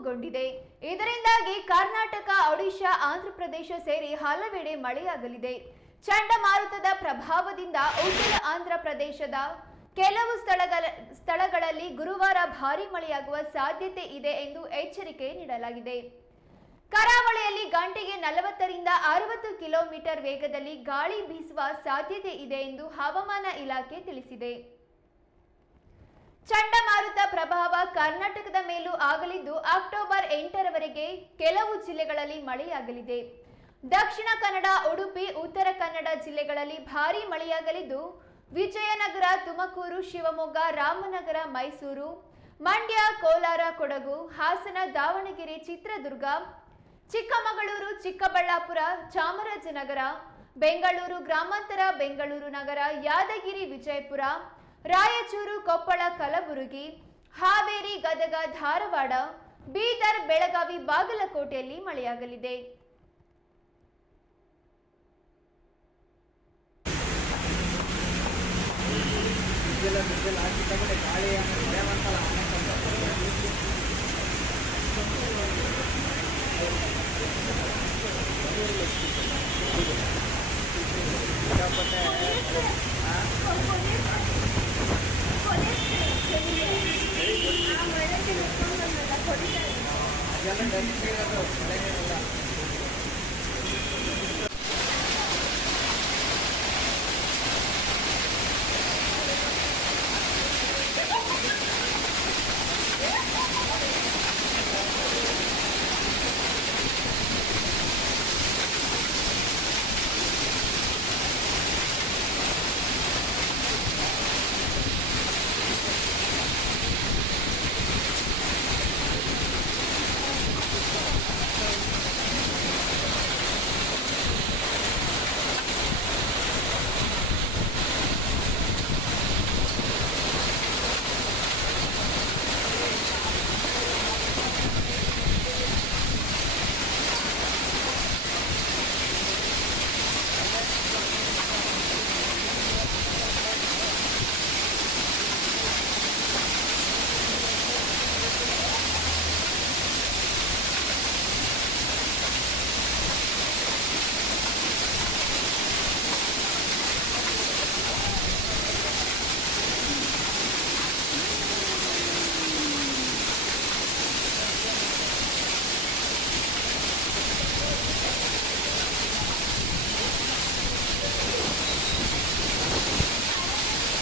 ಚುರುಕುಗೊಂಡಿದೆ ಇದರಿಂದಾಗಿ ಕರ್ನಾಟಕ, ಒಡಿಶಾ, ಆಂಧ್ರಪ್ರದೇಶ ಸೇರಿ ಹಲವೆಡೆ ಮಳೆಯಾಗಲಿದೆ. ಚಂಡಮಾರುತದ ಪ್ರಭಾವದಿಂದ ಉತ್ತರ ಆಂಧ್ರ ಪ್ರದೇಶದ ಕೆಲವು ಸ್ಥಳಗಳ, ಸ್ಥಳಗಳಲ್ಲಿ ಗುರುವಾರ ಭಾರಿ ಮಳೆಯಾಗುವ ಸಾಧ್ಯತೆ ಇದೆ ಎಂದು ಎಚ್ಚರಿಕೆ ನೀಡಲಾಗಿದೆ. ಕರಾವಳಿಯಲ್ಲಿ ಗಂಟೆಗೆ ನಲವತ್ತರಿಂದ ಅರವತ್ತು ಕಿಲೋಮೀಟರ್ ವೇಗದಲ್ಲಿ ಗಾಳಿ ಬೀಸುವ ಸಾಧ್ಯತೆ ಇದೆ ಎಂದು ಹವಾಮಾನ ಇಲಾಖೆ ತಿಳಿಸಿದೆ. ಚಂಡಮಾರುತ ಪ್ರಭಾವ ಕರ್ನಾಟಕದ ಮೇಲೂ ಆಗಲಿದ್ದು ಅಕ್ಟೋಬರ್ ಎಂಟರವರೆಗೆ ಕೆಲವು ಜಿಲ್ಲೆಗಳಲ್ಲಿ ಮಳೆಯಾಗಲಿದೆ. ದಕ್ಷಿಣ ಕನ್ನಡ, ಉಡುಪಿ, ಉತ್ತರ ಕನ್ನಡ ಜಿಲ್ಲೆಗಳಲ್ಲಿ ಭಾರೀ ಮಳೆಯಾಗಲಿದ್ದು, ವಿಜಯನಗರ, ತುಮಕೂರು, ಶಿವಮೊಗ್ಗ, ರಾಮನಗರ, ಮೈಸೂರು, ಮಂಡ್ಯ, ಕೋಲಾರ, ಕೊಡಗು, ಹಾಸನ, ದಾವಣಗೆರೆ, ಚಿತ್ರದುರ್ಗ, ಚಿಕ್ಕಮಗಳೂರು, ಚಿಕ್ಕಬಳ್ಳಾಪುರ, ಚಾಮರಾಜನಗರ, ಬೆಂಗಳೂರು, ಗ್ರಾಮಾಂತರ, ಬೆಂಗಳೂರು ನಗರ, ಯಾದಗಿರಿ, ವಿಜಯಪುರ ರಾಯಚೂರು ಕೊಪ್ಪಳ ಕಲಬುರಗಿ ಹಾವೇರಿ ಗದಗ ಧಾರವಾಡ ಬೀದರ್ ಬೆಳಗಾವಿ ಬಾಗಲಕೋಟೆಯಲ್ಲಿ ಮಳೆಯಾಗಲಿದೆ. ಅದೆಲ್ಲ